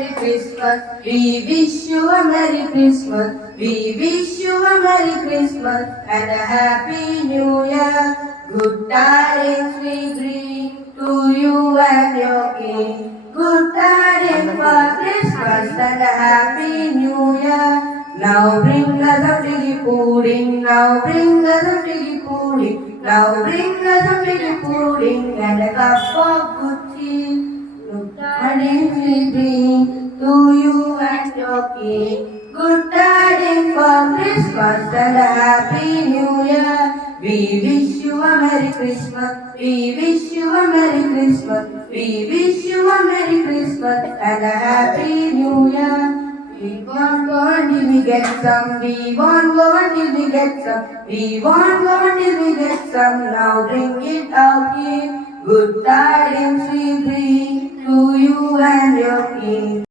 Merry Christmas. We wish you a Merry Christmas. We wish you a Merry Christmas and a Happy New Year. Good tidings we bring to you and your King. Good tidings for Christmas and a Happy New Year. Now bring us a figgy pudding. Now bring us a figgy pudding. Now bring us a figgy pudding and a cup of good tea. Good tidings we bring to you and your King. Good tidings for Christmas and a Happy New Year. We wish you a Merry Christmas. We wish you a Merry Christmas. We wish you a Merry Christmas and a Happy New Year. We won't go until we get some. We won't go until we get some. We won't go until we get some. Now bring it out here. Good tidings we bring to you and your King.